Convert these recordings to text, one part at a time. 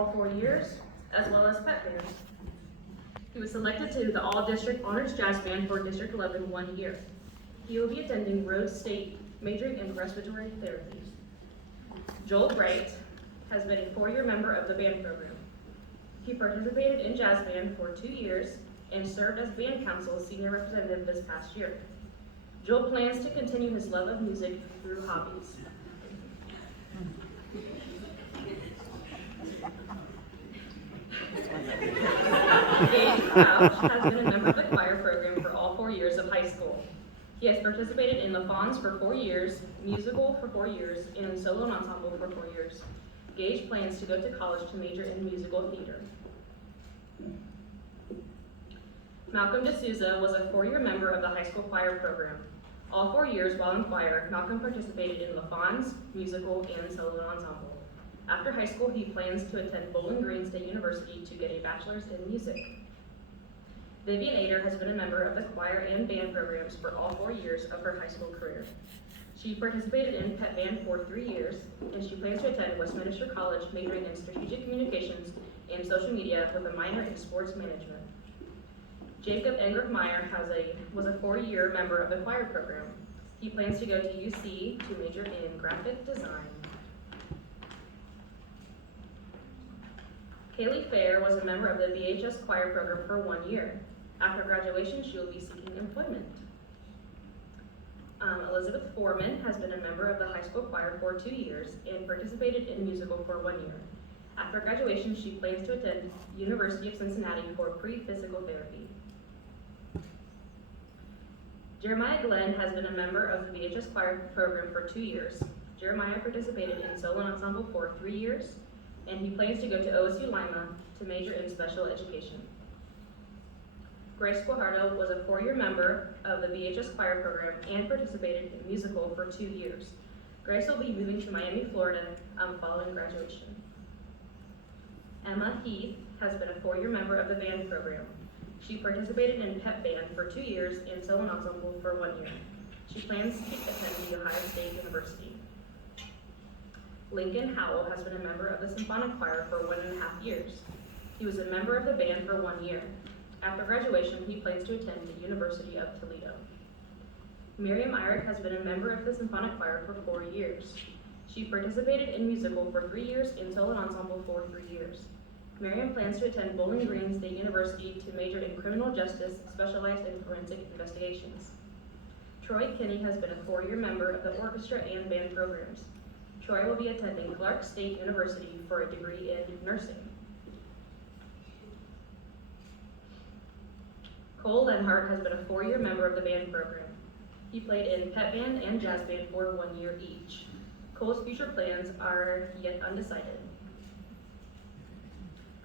all 4 years, as well as pep band. He was selected to the All-District Honors Jazz Band for District 11 1 year. He will be attending Rhodes State, majoring in respiratory therapy. Joel Bright has been a 4-year member of the band program. He participated in jazz band for 2 years and served as band council senior representative this past year. Joel plans to continue his love of music through hobbies. Gage Crouch has been a member of the choir program for all 4 years of high school. He has participated in the Fawns for 4 years, musical for 4 years, and solo and ensemble for 4 years. Gage plans to go to college to major in musical theater. Malcolm D'Souza was a 4-year member of the high school choir program. All 4 years while in choir, Malcolm participated in the Fawns, musical, and solo ensemble. After high school, he plans to attend Bowling Green State University to get a bachelor's in music. Vivian Ader has been a member of the choir and band programs for all 4 years of her high school career. She participated in pep band for 3 years, and she plans to attend Westminster College majoring in strategic communications and social media with a minor in sports management. Jacob Engriff-Meyer was a 4-year member of the choir program. He plans to go to UC to major in graphic design. Kaylee Fair was a member of the VHS choir program for 1 year. After graduation, she will be seeking employment. Elizabeth Foreman has been a member of the high school choir for 2 years and participated in musical for 1 year. After graduation, she plans to attend University of Cincinnati for pre-physical therapy. Jeremiah Glenn has been a member of the VHS choir program for 2 years. Jeremiah participated in solo ensemble for 3 years, and he plans to go to OSU Lima to major in special education. Grace Guajardo was a 4-year member of the VHS choir program and participated in musical for 2 years. Grace will be moving to Miami, Florida following graduation. Emma Heath has been a 4-year member of the band program. She participated in pep band for 2 years and solo ensemble for 1 year. She plans to attend the Ohio State University. Lincoln Howell has been a member of the symphonic choir for 1.5 years. He was a member of the band for 1 year. After graduation, he plans to attend the University of Toledo. Miriam Eyrick has been a member of the symphonic choir for 4 years. She participated in musical for 3 years and solo ensemble for 3 years. Miriam plans to attend Bowling Green State University to major in criminal justice, specialized in forensic investigations. Troy Kinney has been a 4-year member of the orchestra and band programs. Troy will be attending Clark State University for a degree in nursing. Cole Lenhart has been a 4-year member of the band program. He played in pep band and jazz band for 1 year each. Cole's future plans are yet undecided.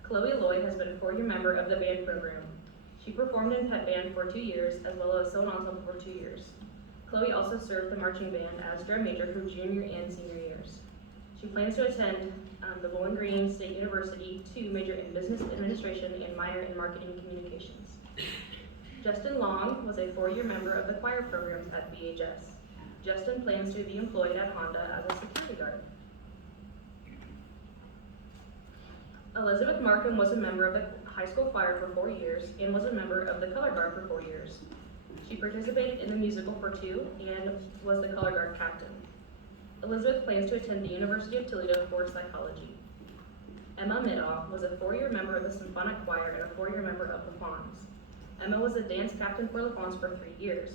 Chloe Lloyd has been a 4-year member of the band program. She performed in pep band for 2 years as well as solo ensemble for 2 years. Chloe also served the marching band as drum major for junior and senior years. She plans to attend the Bowling Green State University to major in business administration and minor in marketing communications. Justin Long was a 4-year member of the choir programs at VHS. Justin plans to be employed at Honda as a security guard. Elizabeth Markham was a member of the high school choir for 4 years and was a member of the color guard for 4 years. She participated in the musical for 2 and was the color guard captain. Elizabeth plans to attend the University of Toledo for psychology. Emma Midoff was a 4-year member of the symphonic choir and a 4-year member of the Fawns. Emma was a dance captain for the Fawns for 3 years.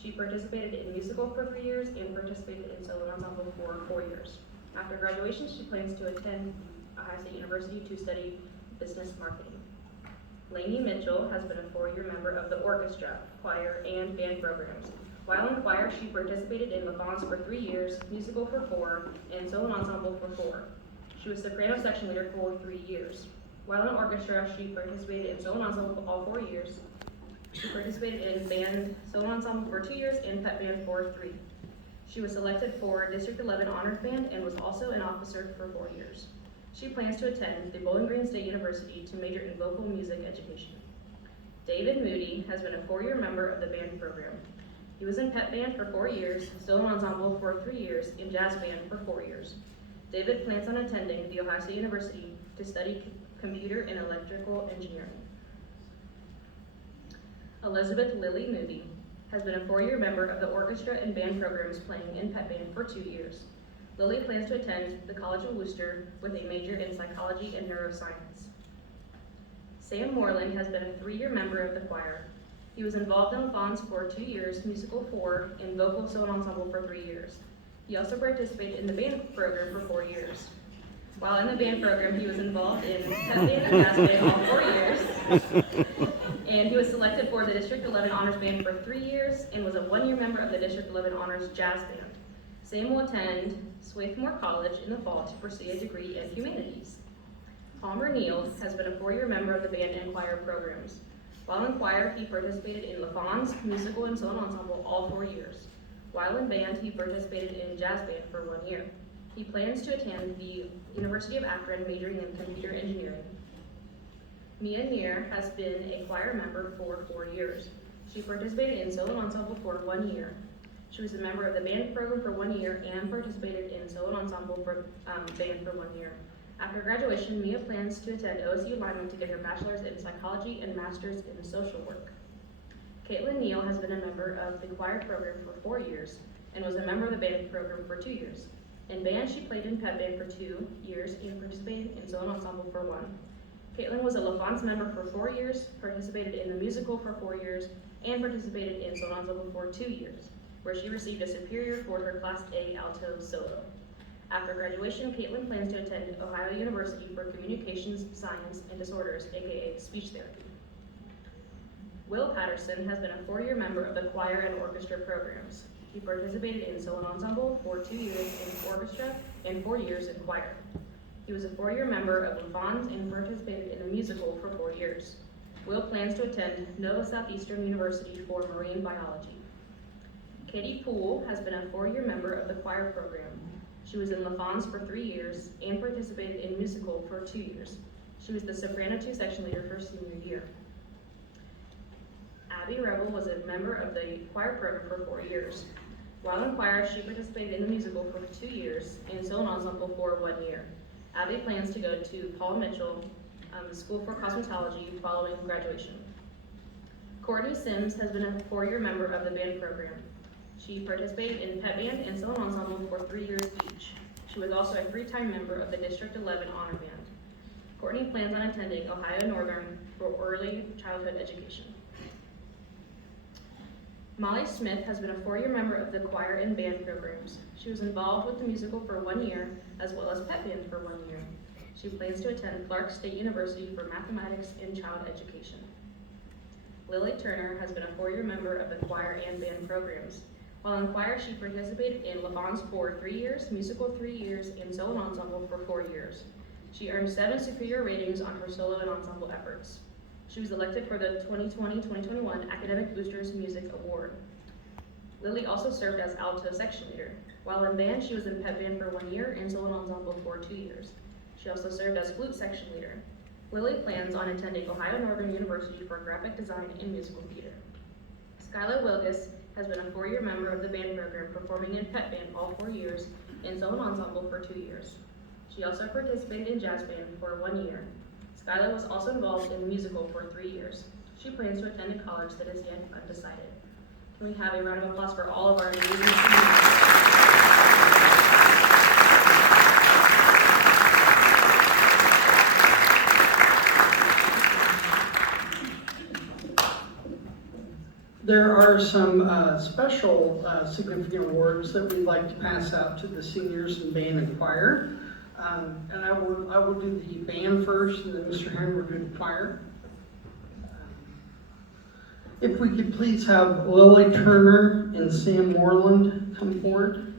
She participated in musical for 3 years and participated in solo ensemble for 4 years. After graduation, she plans to attend Ohio State University to study business marketing. Lainey Mitchell has been a 4-year member of the orchestra, choir, and band programs. While in choir, she participated in the Fawns for 3 years, musical for 4, and solo ensemble for 4. She was soprano section leader for 3 years. While in orchestra, she participated in solo ensemble for all 4 years. She participated in band solo ensemble for 2 years and pep band for 3. She was selected for District 11 Honors Band and was also an officer for 4 years. She plans to attend the Bowling Green State University to major in vocal music education. David Moody has been a 4-year member of the band program. He was in pep band for 4 years, solo ensemble for 3 years, and jazz band for 4 years. David plans on attending The Ohio State University to study computer and electrical engineering. Elizabeth Lily Moody has been a 4-year member of the orchestra and band programs playing in pep band for 2 years. Lily plans to attend the College of Worcester with a major in psychology and neuroscience. Sam Moreland has been a 3-year member of the choir. He was involved in LaFon's for 2 years, musical 4, and vocal solo ensemble for 3 years. He also participated in the band program for 4 years. While in the band program, he was involved in pep band and jazz band all 4 years. And he was selected for the District 11 Honors Band for 3 years and was a 1-year member of the District 11 Honors Jazz Band. Sam will attend Swarthmore College in the fall to pursue a degree in humanities. Palmer Neal has been a 4-year member of the band and choir programs. While in choir, he participated in LaFon's musical and solo ensemble all 4 years. While in band, he participated in jazz band for 1 year. He plans to attend the University of Akron majoring in computer engineering. Mia Neer has been a choir member for 4 years. She participated in solo ensemble for 1 year. She was a member of the band program for 1 year and participated in solo ensemble for band for 1 year. After graduation, Mia plans to attend OSU Lyman to get her bachelor's in psychology and master's in social work. Caitlin Neal has been a member of the choir program for 4 years and was a member of the band program for 2 years. In band, she played in pep band for 2 years and participated in solo ensemble for 1. Caitlin was a LaFon's member for 4 years, participated in the musical for 4 years, and participated in solo ensemble for 2 years, where she received a superior for her Class A alto solo. After graduation, Caitlin plans to attend Ohio University for Communications, Science, and Disorders, aka speech therapy. Will Patterson has been a 4-year member of the choir and orchestra programs. He participated in solo ensemble for 2 years in orchestra and 4 years in choir. He was a 4-year member of LaFon's and participated in a musical for 4 years. Will plans to attend Nova Southeastern University for marine biology. Katie Poole has been a 4-year member of the choir program. She was in LaFon's for 3 years and participated in musical for 2 years. She was the soprano 2 section leader for senior year. Abby Rebel was a member of the choir program for 4 years. While in choir, she participated in the musical for 2 years and solo ensemble for 1 year. Abby plans to go to Paul Mitchell School for Cosmetology following graduation. Courtney Sims has been a 4-year member of the band program. She participated in pep band and solo ensemble for 3 years each. She was also a 3-time member of the District 11 Honor Band. Courtney plans on attending Ohio Northern for early childhood education. Molly Smith has been a 4-year member of the choir and band programs. She was involved with the musical for 1 year, as well as pep band for 1 year. She plans to attend Clark State University for mathematics and child education. Lily Turner has been a 4-year member of the choir and band programs. While in choir, she participated in LaFon's for 3 years, musical 3 years, and solo ensemble for 4 years. She earned 7 superior ratings on her solo and ensemble efforts. She was elected for the 2020-2021 Academic Boosters Music Award. Lily also served as alto section leader. While in band, she was in pep band for 1 year and solo ensemble for 2 years. She also served as flute section leader. Lily plans on attending Ohio Northern University for graphic design and musical theater. Skylar Wilgus has been a 4-year member of the band program, performing in pep band all 4 years and solo ensemble for 2 years. She also participated in jazz band for 1 year. Skylar was also involved in musical for 3 years. She plans to attend a college that is yet undecided. Can we have a round of applause for all of our amazing students? There are some special significant awards that we'd like to pass out to the seniors in band and choir. And I will do the band first, and then Mr. Henry will do the choir. If we could please have Lily Turner and Sam Moreland come forward.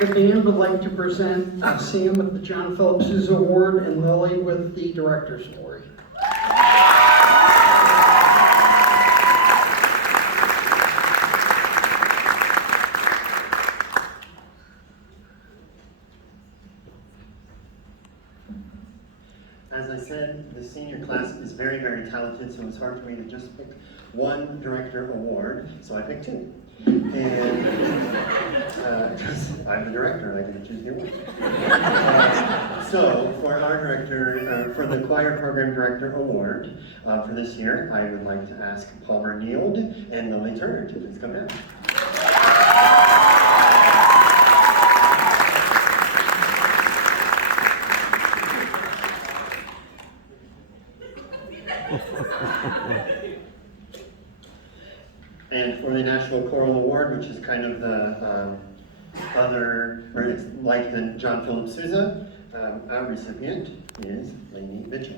The band would like to present Sam with the John Phillips Sousa Award and Lily with the Director's Award. As I said, the senior class is very, very talented, so it's hard for me to just pick one director award, so I picked two. And, because I'm the director, I get to choose who wins. So, for our director, for the Choir Program Director Award, for this year, I would like to ask Palmer Neild and Lily Turner to please come down. And for the National Choral Award, which is kind of the other, or it's like the John Philip Sousa, our recipient is Lainey Mitchell.